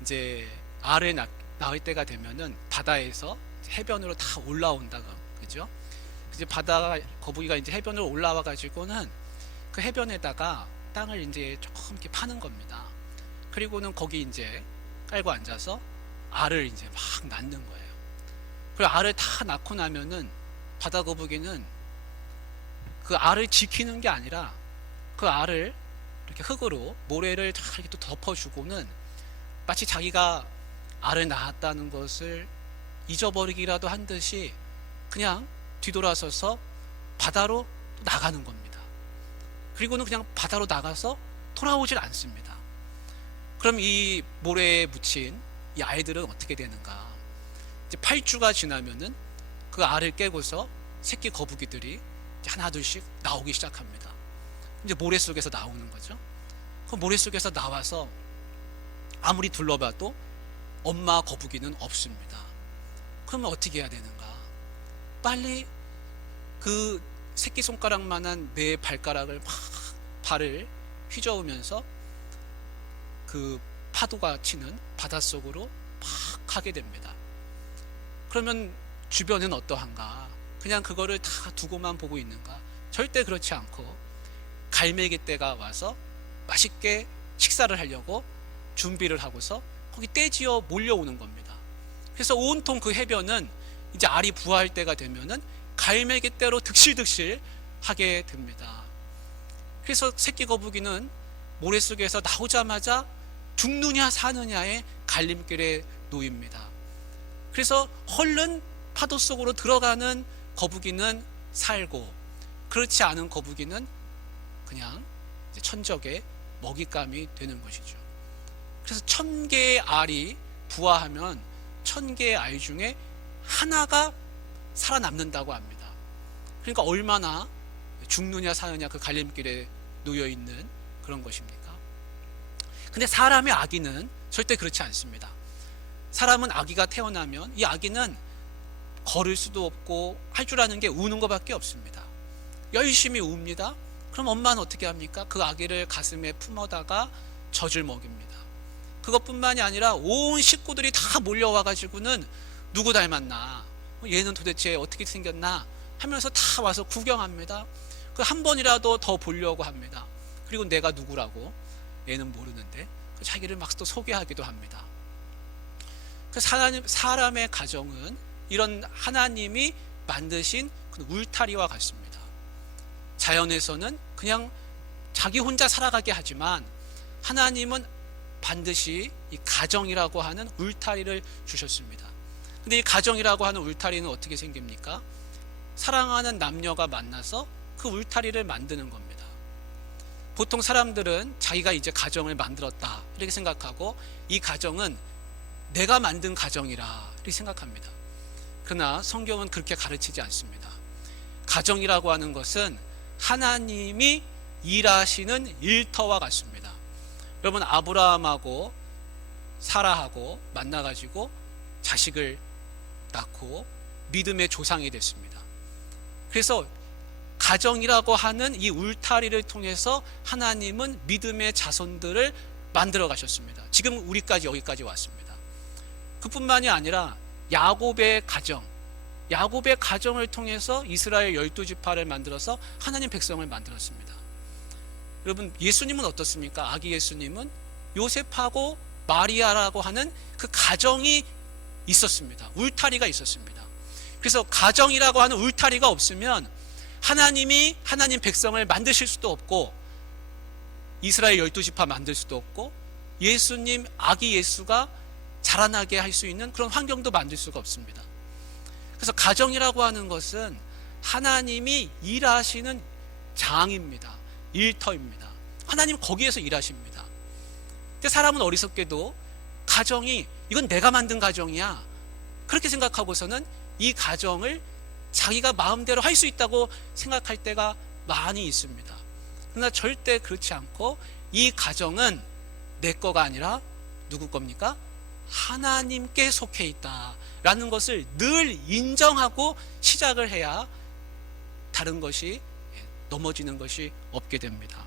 이제 알을 낳을 때가 되면은 바다에서 해변으로 다 올라온다고, 그죠? 이제 바다 거북이가 이제 해변으로 올라와 가지고는 그 해변에다가 땅을 이제 조금 이렇게 파는 겁니다. 그리고는 거기 이제 깔고 앉아서 알을 이제 막 낳는 거예요. 그리고 알을 다 낳고 나면은 바다 거북이는 그 알을 지키는 게 아니라 그 알을 이렇게 흙으로 모래를 다 이렇게 또 덮어주고는 마치 자기가 알을 낳았다는 것을 잊어버리기라도 한 듯이 그냥 뒤돌아서서 바다로 나가는 겁니다. 그리고는 그냥 바다로 나가서 돌아오질 않습니다. 그럼 이 모래에 묻힌 이 알들은 어떻게 되는가? 이제 8주가 지나면은 그 알을 깨고서 새끼 거북이들이 하나 둘씩 나오기 시작합니다. 이제 모래 속에서 나오는 거죠. 그 모래 속에서 나와서 아무리 둘러봐도 엄마 거북이는 없습니다. 그러면 어떻게 해야 되는가? 빨리 그 새끼손가락만한 내 발가락을 막 발을 휘저으면서 그 파도가 치는 바닷속으로 막 가게 됩니다. 그러면 주변은 어떠한가? 그냥 그거를 다 두고만 보고 있는가? 절대 그렇지 않고 갈매기 떼가 와서 맛있게 식사를 하려고 준비를 하고서 거기 떼지어 몰려오는 겁니다. 그래서 온통 그 해변은 이제 알이 부화할 때가 되면은 갈매기 떼로 득실득실 하게 됩니다. 그래서 새끼 거북이는 모래 속에서 나오자마자 죽느냐 사느냐의 갈림길에 놓입니다. 그래서 얼른 파도 속으로 들어가는 거북이는 살고, 그렇지 않은 거북이는 그냥 이제 천적의 먹잇감이 되는 것이죠. 그래서 1000개의 알이 부화하면 1000개의 알 중에 하나가 살아남는다고 합니다. 그러니까 얼마나 죽느냐 사느냐 그 갈림길에 놓여 있는 그런 것입니까? 근데 사람의 아기는 절대 그렇지 않습니다. 사람은 아기가 태어나면 이 아기는 걸을 수도 없고 할 줄 아는 게 우는 것밖에 없습니다. 열심히 웁니다. 그럼 엄마는 어떻게 합니까? 그 아기를 가슴에 품어다가 젖을 먹입니다. 그것뿐만이 아니라 온 식구들이 다 몰려와 가지고는 누구 닮았나, 얘는 도대체 어떻게 생겼나 하면서 다 와서 구경합니다. 그 한 번이라도 더 보려고 합니다. 그리고 내가 누구라고 얘는 모르는데 자기를 막 또 소개하기도 합니다. 사람의 가정은 이런 하나님이 만드신 그 울타리와 같습니다. 자연에서는 그냥 자기 혼자 살아가게 하지만 하나님은 반드시 이 가정이라고 하는 울타리를 주셨습니다. 근데 이 가정이라고 하는 울타리는 어떻게 생깁니까? 사랑하는 남녀가 만나서 그 울타리를 만드는 겁니다. 보통 사람들은 자기가 이제 가정을 만들었다 이렇게 생각하고 이 가정은 내가 만든 가정이라 이렇게 생각합니다. 그러나 성경은 그렇게 가르치지 않습니다. 가정이라고 하는 것은 하나님이 일하시는 일터와 같습니다. 여러분, 아브라함하고 사라하고 만나가지고 자식을 낳고 믿음의 조상이 됐습니다. 그래서 가정이라고 하는 이 울타리를 통해서 하나님은 믿음의 자손들을 만들어 가셨습니다. 지금 우리까지 여기까지 왔습니다. 그뿐만이 아니라 야곱의 가정을 통해서 이스라엘 12지파를 만들어서 하나님 백성을 만들었습니다. 여러분, 예수님은 어떻습니까? 아기 예수님은 요셉하고 마리아라고 하는 그 가정이 있었습니다. 울타리가 있었습니다. 그래서 가정이라고 하는 울타리가 없으면 하나님이 하나님 백성을 만드실 수도 없고 이스라엘 12지파 만들 수도 없고 예수님, 아기 예수가 자라나게 할 수 있는 그런 환경도 만들 수가 없습니다. 그래서 가정이라고 하는 것은 하나님이 일하시는 장입니다. 일터입니다. 하나님 거기에서 일하십니다. 근데 사람은 어리석게도 가정이 이건 내가 만든 가정이야 그렇게 생각하고서는 이 가정을 자기가 마음대로 할 수 있다고 생각할 때가 많이 있습니다. 그러나 절대 그렇지 않고 이 가정은 내 거가 아니라 누구 겁니까? 하나님께 속해 있다라는 것을 늘 인정하고 시작을 해야 다른 것이 넘어지는 것이 없게 됩니다.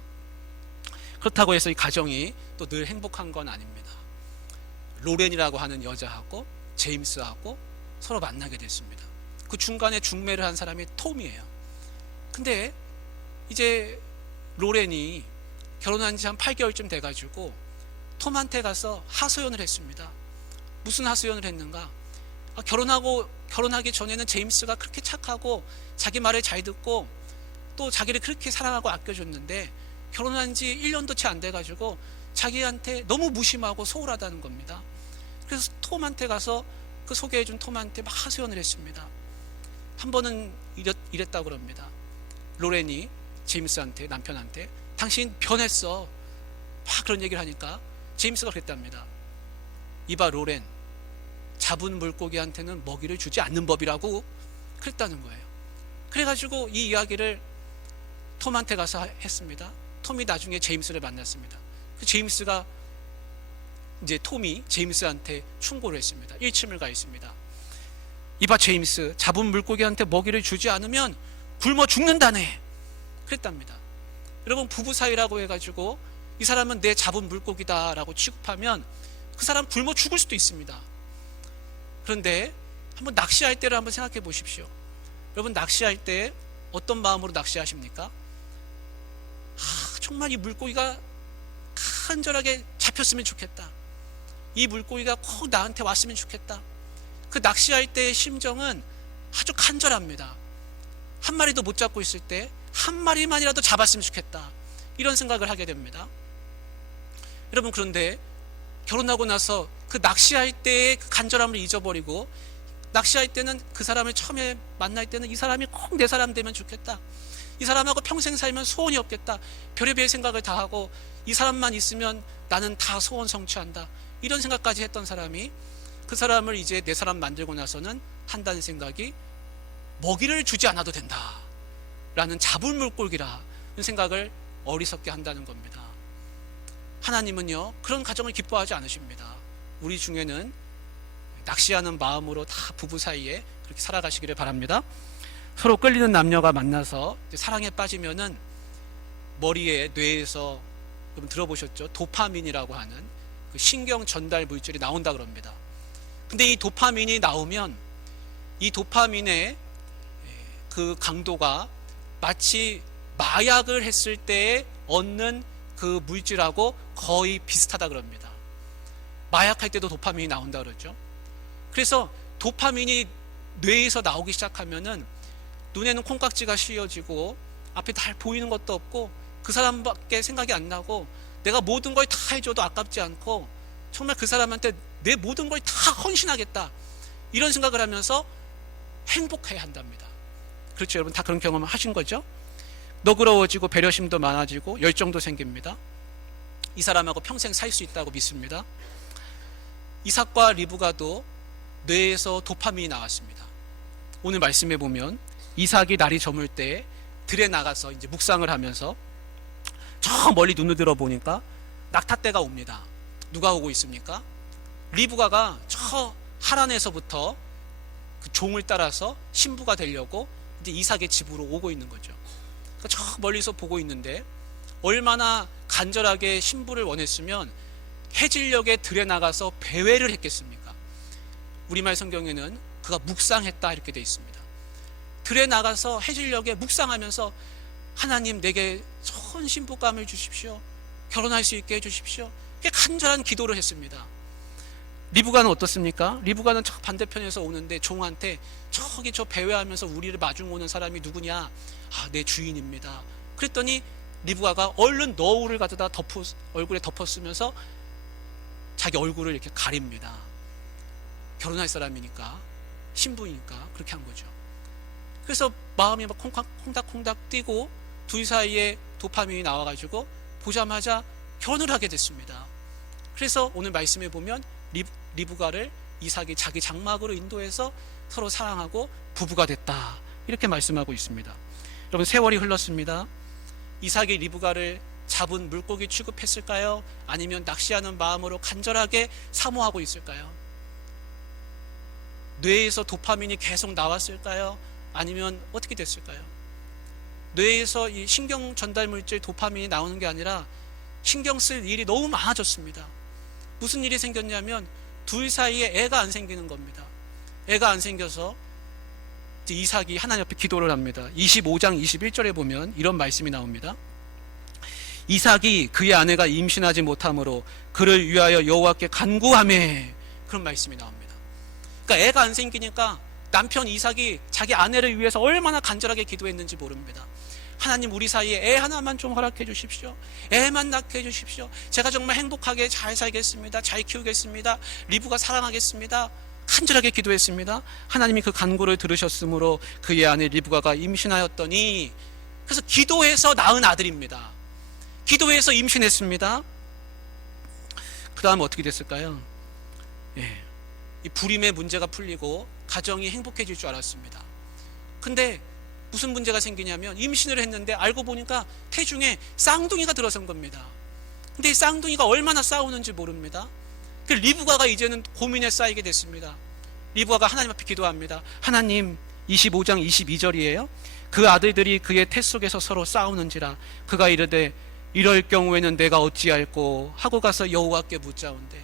그렇다고 해서 이 가정이 또 늘 행복한 건 아닙니다. 로렌이라고 하는 여자하고 제임스하고 서로 만나게 됐습니다. 그 중간에 중매를 한 사람이 톰이에요. 근데 이제 로렌이 결혼한 지 한 8개월쯤 돼가지고 톰한테 가서 하소연을 했습니다. 무슨 하소연을 했는가? 결혼하기 전에는 제임스가 그렇게 착하고 자기 말을 잘 듣고 또 자기를 그렇게 사랑하고 아껴줬는데 결혼한 지 1년도 채 안 돼가지고 자기한테 너무 무심하고 소홀하다는 겁니다. 그래서 톰한테 가서 그 소개해준 톰한테 막 하소연을 했습니다. 한 번은 이랬다고 그럽니다. 로렌이 제임스한테, 남편한테, 당신 변했어, 막 그런 얘기를 하니까 제임스가 그랬답니다. 이봐 로렌, 잡은 물고기한테는 먹이를 주지 않는 법이라고 그랬다는 거예요. 그래가지고 이 이야기를 톰한테 가서 했습니다. 톰이 나중에 제임스를 만났습니다. 그 제임스가 이제 톰이 제임스한테 충고를 했습니다. 일침을 가했습니다. 이봐 제임스, 잡은 물고기한테 먹이를 주지 않으면 굶어 죽는다네, 그랬답니다. 여러분, 부부 사이라고 해가지고 이 사람은 내 잡은 물고기다 라고 취급하면 그 사람 굶어 죽을 수도 있습니다. 그런데 한번 낚시할 때를 한번 생각해 보십시오. 여러분, 낚시할 때 어떤 마음으로 낚시하십니까? 정말 이 물고기가 간절하게 잡혔으면 좋겠다, 이 물고기가 꼭 나한테 왔으면 좋겠다. 그 낚시할 때의 심정은 아주 간절합니다. 한 마리도 못 잡고 있을 때 한 마리만이라도 잡았으면 좋겠다, 이런 생각을 하게 됩니다. 여러분, 그런데 결혼하고 나서 그 낚시할 때의 그 간절함을 잊어버리고 낚시할 때는 그 사람을 처음에 만날 때는 이 사람이 꼭 내 사람 되면 좋겠다, 이 사람하고 평생 살면 소원이 없겠다, 별의별 생각을 다 하고 이 사람만 있으면 나는 다 소원 성취한다, 이런 생각까지 했던 사람이 그 사람을 이제 내 사람 만들고 나서는 한다는 생각이 먹이를 주지 않아도 된다 라는 잡을 물고기라는 생각을 어리석게 한다는 겁니다. 하나님은요, 그런 가정을 기뻐하지 않으십니다. 우리 중에는 낚시하는 마음으로 다 부부 사이에 그렇게 살아가시기를 바랍니다. 서로 끌리는 남녀가 만나서 사랑에 빠지면은 머리에, 뇌에서, 여러분 들어보셨죠? 도파민이라고 하는 그 신경 전달 물질이 나온다 그럽니다. 근데 이 도파민이 나오면 이 도파민의 그 강도가 마치 마약을 했을 때 얻는 그 물질하고 거의 비슷하다 그럽니다. 마약할 때도 도파민이 나온다 그러죠. 그래서 도파민이 뇌에서 나오기 시작하면은 눈에는 콩깍지가 씌어지고 앞에 잘 보이는 것도 없고 그 사람밖에 생각이 안 나고 내가 모든 걸 다 해줘도 아깝지 않고 정말 그 사람한테 내 모든 걸 다 헌신하겠다, 이런 생각을 하면서 행복해야 한답니다. 그렇죠, 여러분? 다 그런 경험을 하신 거죠? 너그러워지고 배려심도 많아지고 열정도 생깁니다. 이 사람하고 평생 살 수 있다고 믿습니다. 이삭과 리브가도 뇌에서 도파민이 나왔습니다. 오늘 말씀해 보면 이삭이 날이 저물 때 들에 나가서 이제 묵상을 하면서 저 멀리 눈을 들어 보니까 낙타떼가 옵니다. 누가 오고 있습니까? 리브가가 저 하란에서부터 그 종을 따라서 신부가 되려고 이제 이삭의 집으로 오고 있는 거죠. 그러니까 저 멀리서 보고 있는데 얼마나 간절하게 신부를 원했으면 해질녘에 들에 나가서 배회를 했겠습니까? 우리말 성경에는 그가 묵상했다 이렇게 되어 있습니다. 들에 나가서 해질녘에 묵상하면서 하나님, 내게 좋은 신부감을 주십시오, 결혼할 수 있게 해주십시오, 이렇게 간절한 기도를 했습니다. 리브가는 어떻습니까? 리브가는 저 반대편에서 오는데 종한테 저기 저 배회하면서 우리를 마중 오는 사람이 누구냐? 내 주인입니다. 그랬더니 리브가가 얼른 너울을 가져다 얼굴에 덮어쓰면서 자기 얼굴을 이렇게 가립니다. 결혼할 사람이니까, 신부니까 그렇게 한 거죠. 그래서 마음이 막 콩닥콩닥 뛰고 둘 사이에 도파민이 나와가지고 보자마자 결혼을 하게 됐습니다. 그래서 오늘 말씀에 보면 리브가를 이삭이 자기 장막으로 인도해서 서로 사랑하고 부부가 됐다, 이렇게 말씀하고 있습니다. 여러분, 세월이 흘렀습니다. 이삭이 리브가를 잡은 물고기 취급했을까요? 아니면 낚시하는 마음으로 간절하게 사모하고 있을까요? 뇌에서 도파민이 계속 나왔을까요? 아니면 어떻게 됐을까요? 뇌에서 이 신경 전달 물질 도파민이 나오는 게 아니라 신경 쓸 일이 너무 많아졌습니다. 무슨 일이 생겼냐면 둘 사이에 애가 안 생기는 겁니다. 애가 안 생겨서 이삭이 하나님 앞에 기도를 합니다. 25장 21절에 보면 이런 말씀이 나옵니다. 이삭이 그의 아내가 임신하지 못하므로 그를 위하여 여호와께 간구하매, 그런 말씀이 나옵니다. 그러니까 애가 안 생기니까 남편 이삭이 자기 아내를 위해서 얼마나 간절하게 기도했는지 모릅니다. 하나님, 우리 사이에 애 하나만 좀 허락해 주십시오. 애만 낳게 해 주십시오. 제가 정말 행복하게 잘 살겠습니다. 잘 키우겠습니다. 리브가 사랑하겠습니다. 간절하게 기도했습니다. 하나님이 그 간구를 들으셨으므로 그의 아내 리브가가 임신하였더니, 그래서 기도해서 낳은 아들입니다. 기도해서 임신했습니다. 그 다음 어떻게 됐을까요? 이 불임의 문제가 풀리고 가정이 행복해질 줄 알았습니다. 근데 무슨 문제가 생기냐면, 임신을 했는데 알고 보니까 태중에 쌍둥이가 들어선 겁니다. 근데 이 쌍둥이가 얼마나 싸우는지 모릅니다. 그 리브가가 이제는 고민에 쌓이게 됐습니다. 리브가가 하나님 앞에 기도합니다. 하나님, 25장 22절이에요. 그 아들들이 그의 태 속에서 서로 싸우는지라 그가 이르되 이럴 경우에는 내가 어찌할꼬 하고 가서 여호와께 묻자온대.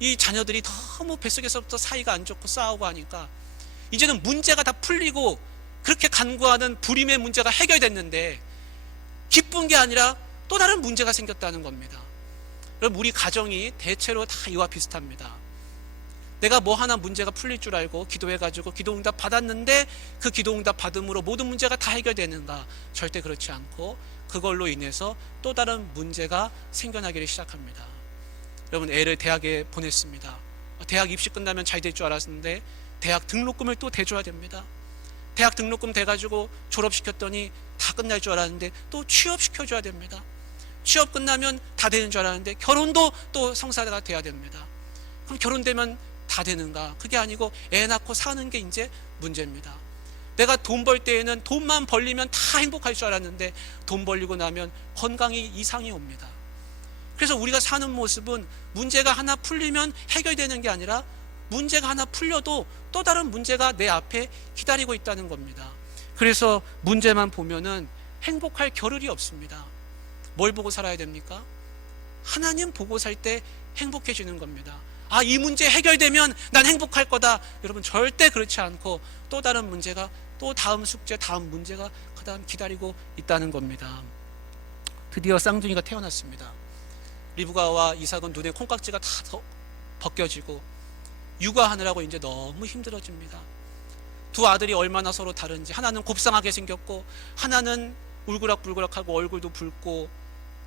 이 자녀들이 너무 뱃속에서부터 사이가 안 좋고 싸우고 하니까 이제는 문제가 다 풀리고 그렇게 간구하는 불임의 문제가 해결됐는데 기쁜 게 아니라 또 다른 문제가 생겼다는 겁니다. 여러분, 우리 가정이 대체로 다 이와 비슷합니다. 내가 뭐 하나 문제가 풀릴 줄 알고 기도해가지고 기도응답 받았는데 그 기도응답 받음으로 모든 문제가 다 해결되는가? 절대 그렇지 않고 그걸로 인해서 또 다른 문제가 생겨나기를 시작합니다. 여러분, 애를 대학에 보냈습니다. 대학 입시 끝나면 잘 될 줄 알았는데 대학 등록금을 또 대줘야 됩니다. 대학 등록금 대가지고 졸업시켰더니 다 끝날 줄 알았는데 또 취업시켜줘야 됩니다. 취업 끝나면 다 되는 줄 알았는데 결혼도 또 성사가 돼야 됩니다. 그럼 결혼되면 다 되는가? 그게 아니고 애 낳고 사는 게 이제 문제입니다. 내가 돈 벌 때에는 돈만 벌리면 다 행복할 줄 알았는데 돈 벌리고 나면 건강이 이상이 옵니다. 그래서 우리가 사는 모습은 문제가 하나 풀리면 해결되는 게 아니라 문제가 하나 풀려도 또 다른 문제가 내 앞에 기다리고 있다는 겁니다. 그래서 문제만 보면은 행복할 겨를이 없습니다. 뭘 보고 살아야 됩니까? 하나님 보고 살 때 행복해지는 겁니다. 아, 이 문제 해결되면 난 행복할 거다. 여러분, 절대 그렇지 않고 또 다른 문제가, 또 다음 숙제, 다음 문제가 그 다음 기다리고 있다는 겁니다. 드디어 쌍둥이가 태어났습니다. 리브가와 이삭은 눈에 콩깍지가 다 벗겨지고 육아하느라고 이제 너무 힘들어집니다. 두 아들이 얼마나 서로 다른지, 하나는 곱상하게 생겼고 하나는 울그락불그락하고 얼굴도 붉고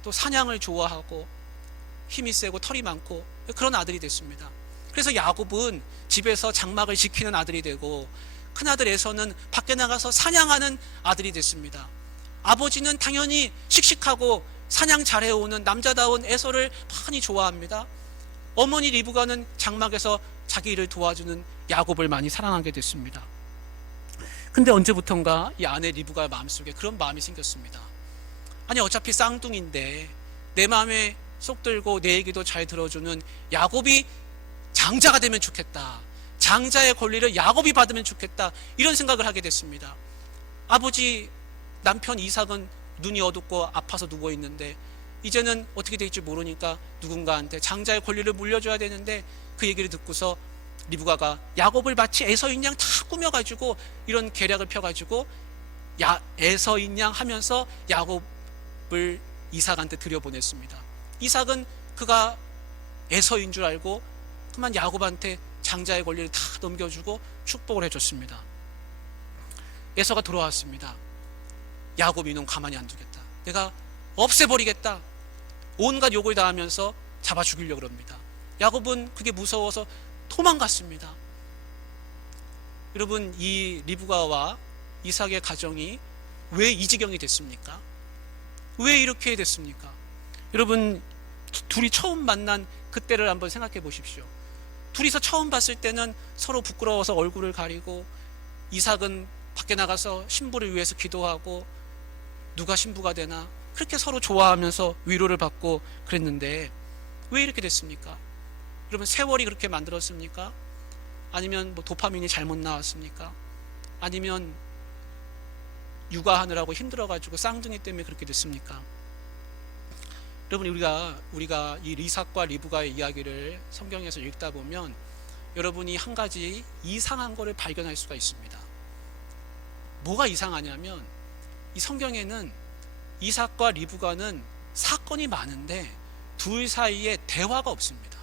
또 사냥을 좋아하고 힘이 세고 털이 많고 그런 아들이 됐습니다. 그래서 야곱은 집에서 장막을 지키는 아들이 되고 큰아들 에서는 밖에 나가서 사냥하는 아들이 됐습니다. 아버지는 당연히 씩씩하고 사냥 잘해오는 남자다운 에서를 많이 좋아합니다. 어머니 리브가는 장막에서 자기 일을 도와주는 야곱을 많이 사랑하게 됐습니다. 근데 언제부턴가 이 아내 리브가 마음속에 그런 마음이 생겼습니다. 아니, 어차피 쌍둥이인데 내 마음에 쏙 들고 내 얘기도 잘 들어주는 야곱이 장자가 되면 좋겠다. 장자의 권리를 야곱이 받으면 좋겠다. 이런 생각을 하게 됐습니다. 아버지 남편 이삭은 눈이 어둡고 아파서 누워 있는데 이제는 어떻게 될지 모르니까 누군가한테 장자의 권리를 물려줘야 되는데 그 얘기를 듣고서 리브가가 야곱을 마치 에서인 양 다 꾸며가지고 이런 계략을 펴가지고 에서인 양 하면서 야곱을 이삭한테 들여보냈습니다. 이삭은 그가 에서인 줄 알고 그만 야곱한테 장자의 권리를 다 넘겨주고 축복을 해줬습니다. 에서가 돌아왔습니다. 야곱 이놈 가만히 안 두겠다. 내가 없애버리겠다. 온갖 욕을 다 하면서 잡아 죽이려고 합니다. 야곱은 그게 무서워서 도망갔습니다. 여러분, 이 리브가와 이삭의 가정이 왜 이 지경이 됐습니까? 왜 이렇게 됐습니까? 여러분, 둘이 처음 만난 그때를 한번 생각해 보십시오. 둘이서 처음 봤을 때는 서로 부끄러워서 얼굴을 가리고 이삭은 밖에 나가서 신부를 위해서 기도하고 누가 신부가 되나 그렇게 서로 좋아하면서 위로를 받고 그랬는데 왜 이렇게 됐습니까? 여러분, 세월이 그렇게 만들었습니까? 아니면 뭐 도파민이 잘못 나왔습니까? 아니면 육아하느라고 힘들어가지고 쌍둥이 때문에 그렇게 됐습니까? 여러분, 우리가 이 리삭과 리브가의 이야기를 성경에서 읽다 보면 여러분이 한 가지 이상한 것을 발견할 수가 있습니다. 뭐가 이상하냐면 이 성경에는 이삭과 리브가는 사건이 많은데 둘 사이에 대화가 없습니다.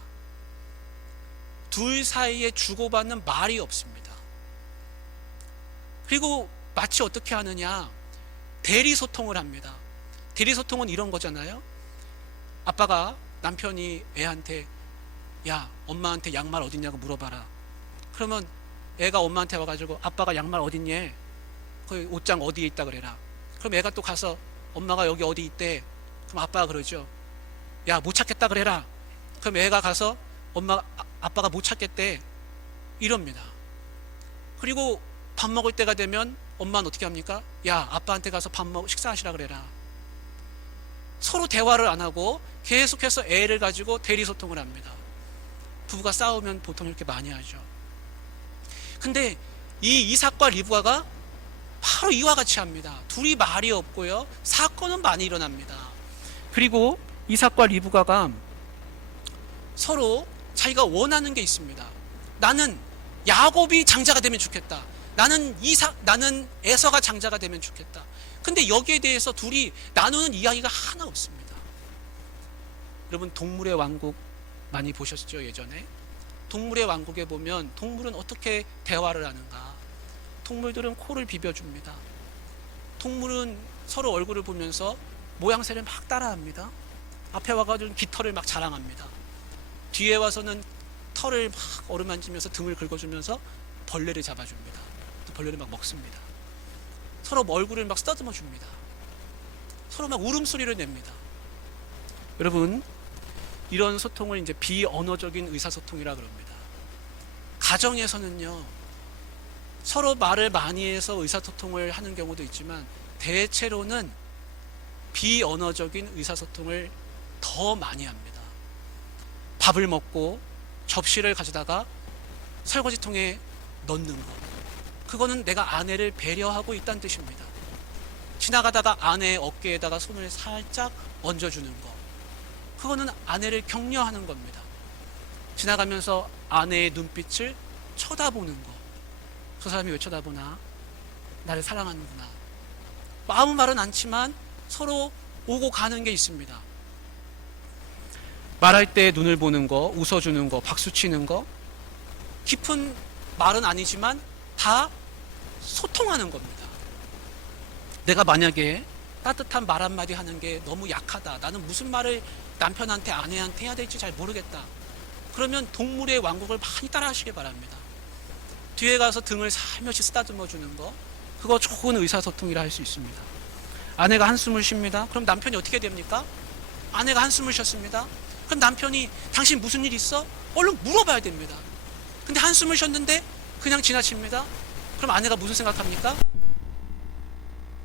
둘 사이에 주고받는 말이 없습니다. 그리고 마치 어떻게 하느냐, 대리소통을 합니다. 대리소통은 이런 거잖아요. 아빠가 남편이 애한테 야, 엄마한테 양말 어딨냐고 물어봐라. 그러면 애가 엄마한테 와가지고 아빠가 양말 어딨냐, 그 옷장 어디에 있다 그래라. 그럼 애가 또 가서 엄마가 여기 어디 있대. 그럼 아빠가 그러죠. 야, 못 찾겠다 그래라. 그럼 애가 가서 아빠가 못 찾겠대 이럽니다. 그리고 밥 먹을 때가 되면 엄마는 어떻게 합니까? 야, 아빠한테 가서 식사하시라 그래라. 서로 대화를 안 하고 계속해서 애를 가지고 대리소통을 합니다. 부부가 싸우면 보통 이렇게 많이 하죠. 근데 이 이삭과 리브가가 바로 이와 같이 합니다. 둘이 말이 없고요, 사건은 많이 일어납니다. 그리고 이삭과 리브가가 서로 자기가 원하는 게 있습니다. 나는 야곱이 장자가 되면 좋겠다. 나는 에서가 장자가 되면 좋겠다. 근데 여기에 대해서 둘이 나누는 이야기가 하나 없습니다. 여러분, 동물의 왕국 많이 보셨죠? 예전에 동물의 왕국에 보면 동물은 어떻게 대화를 하는가. 동물들은 코를 비벼줍니다. 동물은 서로 얼굴을 보면서 모양새를 막 따라합니다. 앞에 와가지고 깃털을 막 자랑합니다. 뒤에 와서는 털을 막 어루만지면서 등을 긁어주면서 벌레를 잡아줍니다. 또 벌레를 막 먹습니다. 서로 얼굴을 막 쓰다듬어 줍니다. 서로 막 울음소리를 냅니다. 여러분, 이런 소통을 이제 비언어적인 의사소통이라 그럽니다. 가정에서는요, 서로 말을 많이 해서 의사소통을 하는 경우도 있지만 대체로는 비언어적인 의사소통을 더 많이 합니다. 밥을 먹고 접시를 가져다가 설거지통에 넣는 것, 그거는 내가 아내를 배려하고 있다는 뜻입니다. 지나가다가 아내의 어깨에다가 손을 살짝 얹어주는 것, 그거는 아내를 격려하는 겁니다. 지나가면서 아내의 눈빛을 쳐다보는 것, 저 사람이 왜 쳐다보나, 나를 사랑하는구나. 아무 말은 않지만 서로 오고 가는 게 있습니다. 말할 때 눈을 보는 거, 웃어주는 거, 박수치는 거, 깊은 말은 아니지만 다 소통하는 겁니다. 내가 만약에 따뜻한 말 한마디 하는 게 너무 약하다, 나는 무슨 말을 남편한테 아내한테 해야 될지 잘 모르겠다, 그러면 동물의 왕국을 많이 따라 하시기 바랍니다. 뒤에 가서 등을 살며시 쓰다듬어 주는 거, 그거 좋은 의사소통이라 할 수 있습니다. 아내가 한숨을 쉽니다. 그럼 남편이 어떻게 됩니까? 아내가 한숨을 쉬었습니다. 그럼 남편이 당신 무슨 일 있어? 얼른 물어봐야 됩니다. 근데 한숨을 쉬었는데 그냥 지나칩니다. 그럼 아내가 무슨 생각합니까?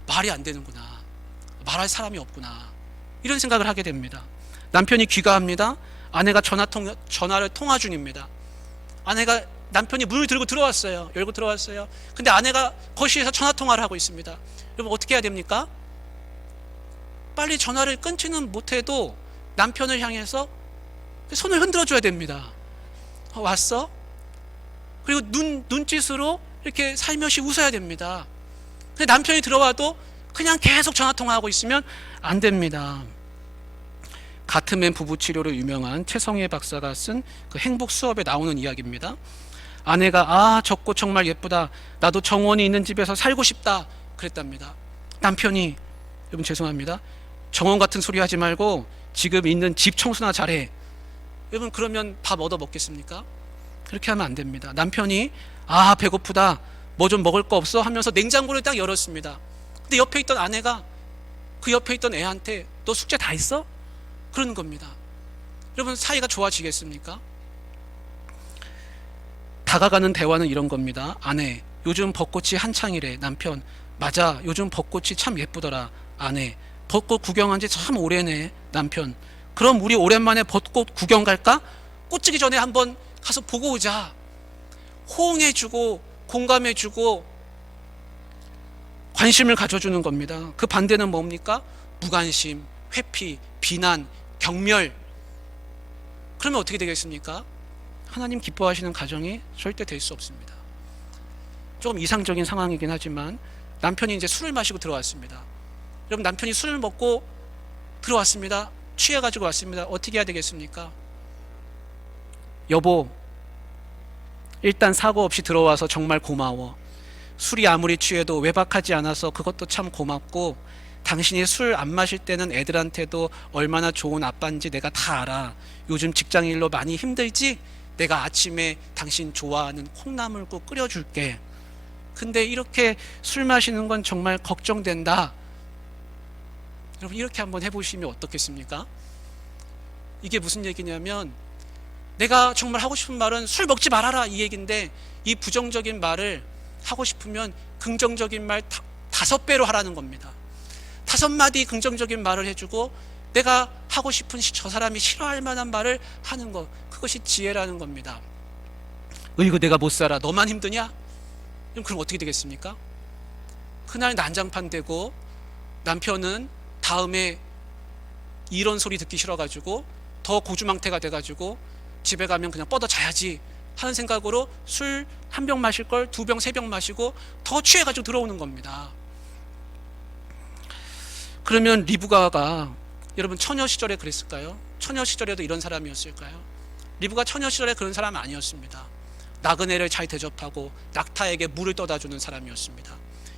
말이 안 되는구나, 말할 사람이 없구나, 이런 생각을 하게 됩니다. 남편이 귀가합니다. 아내가 전화를 통화 중입니다. 남편이 문을 열고 들어왔어요. 근데 아내가 거실에서 전화 통화를 하고 있습니다. 여러분, 어떻게 해야 됩니까? 빨리 전화를 끊지는 못해도 남편을 향해서 손을 흔들어 줘야 됩니다. 왔어? 그리고 눈짓으로 이렇게 살며시 웃어야 됩니다. 근데 남편이 들어와도 그냥 계속 전화 통화하고 있으면 안 됩니다. 가트맨 부부치료로 유명한 최성애 박사가 쓴 그 행복 수업에 나오는 이야기입니다. 아내가 저 꽃 정말 예쁘다, 나도 정원이 있는 집에서 살고 싶다 그랬답니다. 남편이, 여러분 죄송합니다, 정원 같은 소리 하지 말고 지금 있는 집 청소나 잘해. 여러분, 그러면 밥 얻어 먹겠습니까? 그렇게 하면 안 됩니다. 남편이 배고프다, 뭐 좀 먹을 거 없어 하면서 냉장고를 딱 열었습니다. 근데 옆에 있던 아내가 그 옆에 있던 애한테 너 숙제 다 했어? 그러는 겁니다. 여러분, 사이가 좋아지겠습니까? 다가가는 대화는 이런 겁니다. 아내, 요즘 벚꽃이 한창이래. 남편, 맞아, 요즘 벚꽃이 참 예쁘더라. 아내, 벚꽃 구경한 지 참 오래네. 남편, 그럼 우리 오랜만에 벚꽃 구경 갈까? 꽃 지기 전에 한번 가서 보고 오자. 호응해주고 공감해주고 관심을 가져주는 겁니다. 그 반대는 뭡니까? 무관심, 회피, 비난, 병멸. 그러면 어떻게 되겠습니까? 하나님 기뻐하시는 가정이 절대 될 수 없습니다. 조금 이상적인 상황이긴 하지만 남편이 이제 술을 마시고 들어왔습니다. 여러분, 남편이 술을 먹고 들어왔습니다. 취해가지고 왔습니다. 어떻게 해야 되겠습니까? 여보, 일단 사고 없이 들어와서 정말 고마워. 술이 아무리 취해도 외박하지 않아서 그것도 참 고맙고, 당신이 술 안 마실 때는 애들한테도 얼마나 좋은 아빠인지 내가 다 알아. 요즘 직장일로 많이 힘들지? 내가 아침에 당신 좋아하는 콩나물국 끓여줄게. 근데 이렇게 술 마시는 건 정말 걱정된다. 여러분, 이렇게 한번 해보시면 어떻겠습니까? 이게 무슨 얘기냐면, 내가 정말 하고 싶은 말은 술 먹지 말아라 이 얘기인데, 이 부정적인 말을 하고 싶으면 긍정적인 말 5배로 하라는 겁니다. 5마디 긍정적인 말을 해주고 내가 하고 싶은 저 사람이 싫어할 만한 말을 하는 것, 그것이 지혜라는 겁니다. 이거 내가 못 살아, 너만 힘드냐? 그럼 어떻게 되겠습니까? 그날 난장판 되고 남편은 다음에 이런 소리 듣기 싫어가지고 더 고주망태가 돼가지고 집에 가면 그냥 뻗어 자야지 하는 생각으로 술 1병 마실 걸 2병, 3병 마시고 더 취해가지고 들어오는 겁니다. 그러면 리브가가, 여러분, 처녀 시절에 그랬을까요? 처녀 시절에도 이런 사람이었을까요? 리브가 처녀 시절에 그런 사람 아니었습니다. 나그네를 잘 대접하고 낙타에게 물을 떠다 주는 사람이었습니다.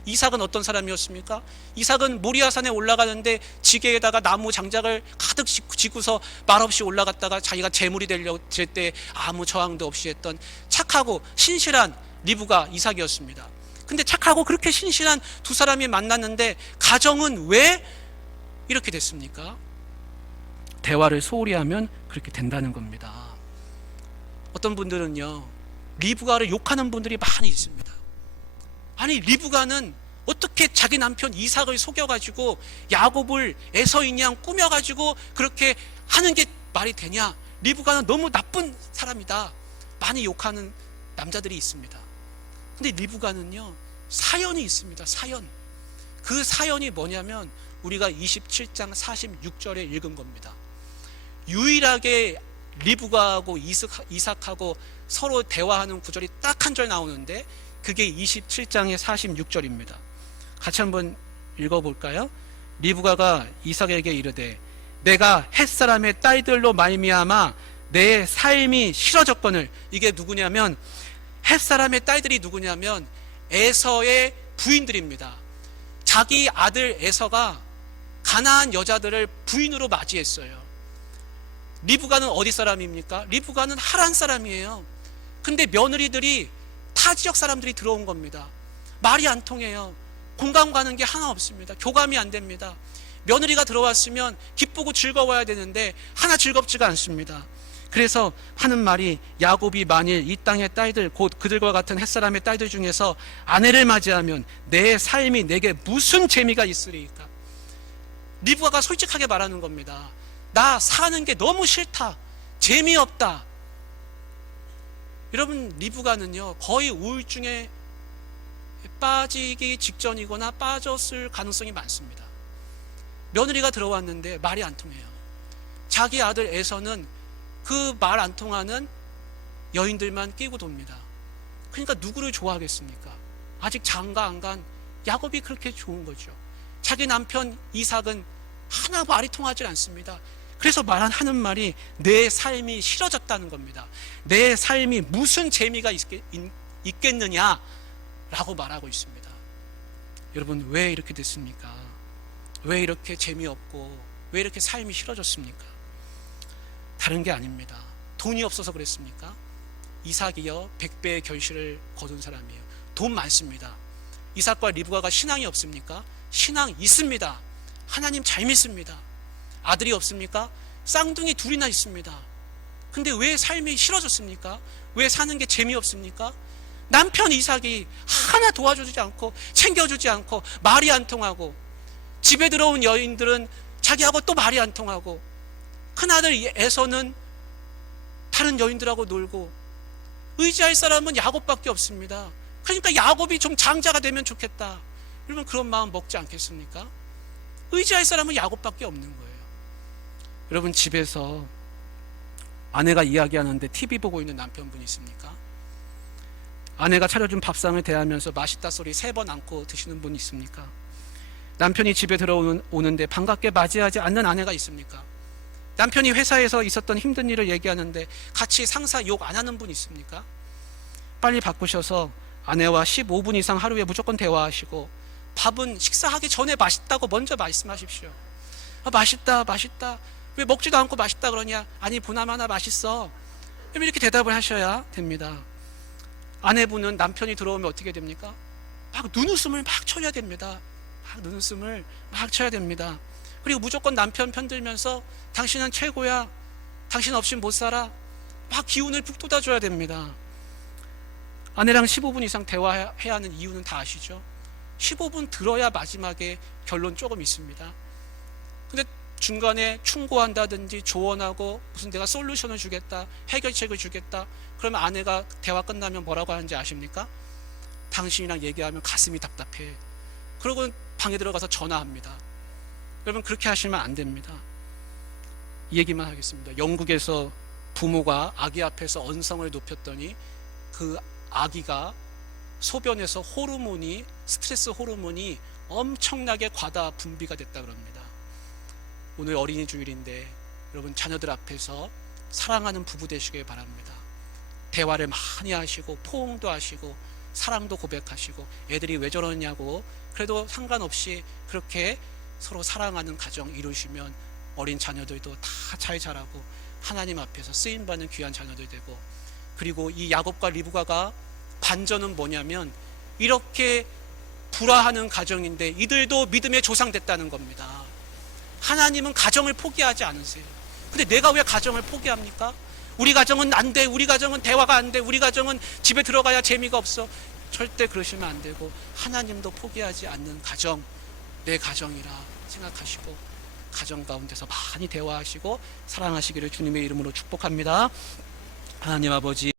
이삭은 어떤 사람이었습니까? 이삭은 모리아산에 올라가는데 지게에다가 나무 장작을 가득 지고서 말없이 올라갔다가 자기가 제물이 되려고 될 때 아무 저항도 없이 했던 착하고 신실한 리브가 이삭이었습니다. 근데 착하고 그렇게 신실한 두 사람이 만났는데 가정은 왜 이렇게 됐습니까? 대화를 소홀히 하면 그렇게 된다는 겁니다. 어떤 분들은요, 리브가를 욕하는 분들이 많이 있습니다. 아니, 리브가는 어떻게 자기 남편 이삭을 속여가지고 야곱을 에서인 양 꾸며가지고 그렇게 하는 게 말이 되냐? 리브가는 너무 나쁜 사람이다. 많이 욕하는 남자들이 있습니다. 근데 리브가는요, 사연이 있습니다. 사연. 그 사연이 뭐냐면 우리가 27장 46절에 읽은 겁니다. 유일하게 리브가하고 이삭하고 서로 대화하는 구절이 딱 한 절 나오는데 그게 27장의 46절입니다. 같이 한번 읽어볼까요? 리브가가 이삭에게 이르되 내가 햇사람의 딸들로 말미암아 내 삶이 싫어졌거늘. 이게 누구냐면, 햇사람의 딸들이 누구냐면 에서의 부인들입니다. 자기 아들 에서가 가나안 여자들을 부인으로 맞이했어요. 리브가는 어디 사람입니까? 리브가는 하란 사람이에요. 근데 며느리들이 타 지역 사람들이 들어온 겁니다. 말이 안 통해요. 공감 가는 게 하나 없습니다. 교감이 안 됩니다. 며느리가 들어왔으면 기쁘고 즐거워야 되는데 하나 즐겁지가 않습니다. 그래서 하는 말이, 야곱이 만일 이 땅의 딸들 곧 그들과 같은 햇사람의 딸들 중에서 아내를 맞이하면 내 삶이 내게 무슨 재미가 있으리까? 리브가가 솔직하게 말하는 겁니다. 나 사는 게 너무 싫다, 재미없다. 여러분, 리브가는요 거의 우울증에 빠지기 직전이거나 빠졌을 가능성이 많습니다. 며느리가 들어왔는데 말이 안 통해요. 자기 아들 에서는 그 말 안 통하는 여인들만 끼고 돕니다. 그러니까 누구를 좋아하겠습니까? 아직 장가 안 간 야곱이 그렇게 좋은 거죠. 자기 남편 이삭은 하나 말이 통하지 않습니다. 그래서 하는 말이 내 삶이 싫어졌다는 겁니다. 내 삶이 무슨 재미가 있겠느냐라고 말하고 있습니다. 여러분, 왜 이렇게 됐습니까? 왜 이렇게 재미없고 왜 이렇게 삶이 싫어졌습니까? 다른 게 아닙니다. 돈이 없어서 그랬습니까? 이삭이요 100배의 결실을 거둔 사람이에요. 돈 많습니다. 이삭과 리브가가 신앙이 없습니까? 신앙 있습니다. 하나님 잘 믿습니다. 아들이 없습니까? 쌍둥이 둘이나 있습니다. 근데 왜 삶이 싫어졌습니까? 왜 사는 게 재미없습니까? 남편 이삭이 하나 도와주지 않고 챙겨주지 않고 말이 안 통하고, 집에 들어온 여인들은 자기하고 또 말이 안 통하고, 큰아들 에서는 다른 여인들하고 놀고, 의지할 사람은 야곱밖에 없습니다. 그러니까 야곱이 좀 장자가 되면 좋겠다. 여러분, 그런 마음 먹지 않겠습니까? 의지할 사람은 야곱밖에 없는 거예요. 여러분 집에서 아내가 이야기하는데 TV 보고 있는 남편분 있습니까? 아내가 차려준 밥상을 대하면서 맛있다 소리 3번 안고 드시는 분 있습니까? 남편이 집에 들어오는데 반갑게 맞이하지 않는 아내가 있습니까? 남편이 회사에서 있었던 힘든 일을 얘기하는데 같이 상사 욕 안 하는 분 있습니까? 빨리 바꾸셔서 아내와 15분 이상 하루에 무조건 대화하시고 밥은 식사하기 전에 맛있다고 먼저 말씀하십시오. 맛있다 맛있다, 왜 먹지도 않고 맛있다 그러냐? 아니 보나마나 맛있어. 이렇게 대답을 하셔야 됩니다. 아내분은 남편이 들어오면 어떻게 됩니까? 막 눈웃음을 막 쳐야 됩니다. 막 눈웃음을 막 쳐야 됩니다. 그리고 무조건 남편 편들면서 당신은 최고야, 당신 없이 못 살아, 막 기운을 푹 돋아줘야 됩니다. 아내랑 15분 이상 대화해야 하는 이유는 다 아시죠? 15분 들어야 마지막에 결론 조금 있습니다. 근데 중간에 충고한다든지 조언하고 무슨 내가 솔루션을 주겠다, 해결책을 주겠다, 그러면 아내가 대화 끝나면 뭐라고 하는지 아십니까? 당신이랑 얘기하면 가슴이 답답해. 그러고 방에 들어가서 전화합니다. 여러분 그렇게 하시면 안 됩니다. 이 얘기만 하겠습니다. 영국에서 부모가 아기 앞에서 언성을 높였더니 그 아기가 소변에서 호르몬이, 스트레스 호르몬이 엄청나게 과다 분비가 됐다 그럽니다. 오늘 어린이 주일인데 여러분 자녀들 앞에서 사랑하는 부부 되시길 바랍니다. 대화를 많이 하시고 포옹도 하시고 사랑도 고백하시고 애들이 왜 저러냐고 그래도 상관없이 그렇게 서로 사랑하는 가정 이루시면 어린 자녀들도 다 잘 자라고 하나님 앞에서 쓰임받는 귀한 자녀들 되고, 그리고 이 야곱과 리브가가 반전은 뭐냐면 이렇게 불화하는 가정인데 이들도 믿음의 조상 됐다는 겁니다. 하나님은 가정을 포기하지 않으세요. 근데 내가 왜 가정을 포기합니까? 우리 가정은 안 돼, 우리 가정은 대화가 안 돼, 우리 가정은 집에 들어가야 재미가 없어. 절대 그러시면 안 되고 하나님도 포기하지 않는 가정, 내 가정이라 생각하시고 가정 가운데서 많이 대화하시고 사랑하시기를 주님의 이름으로 축복합니다. 하나님 아버지,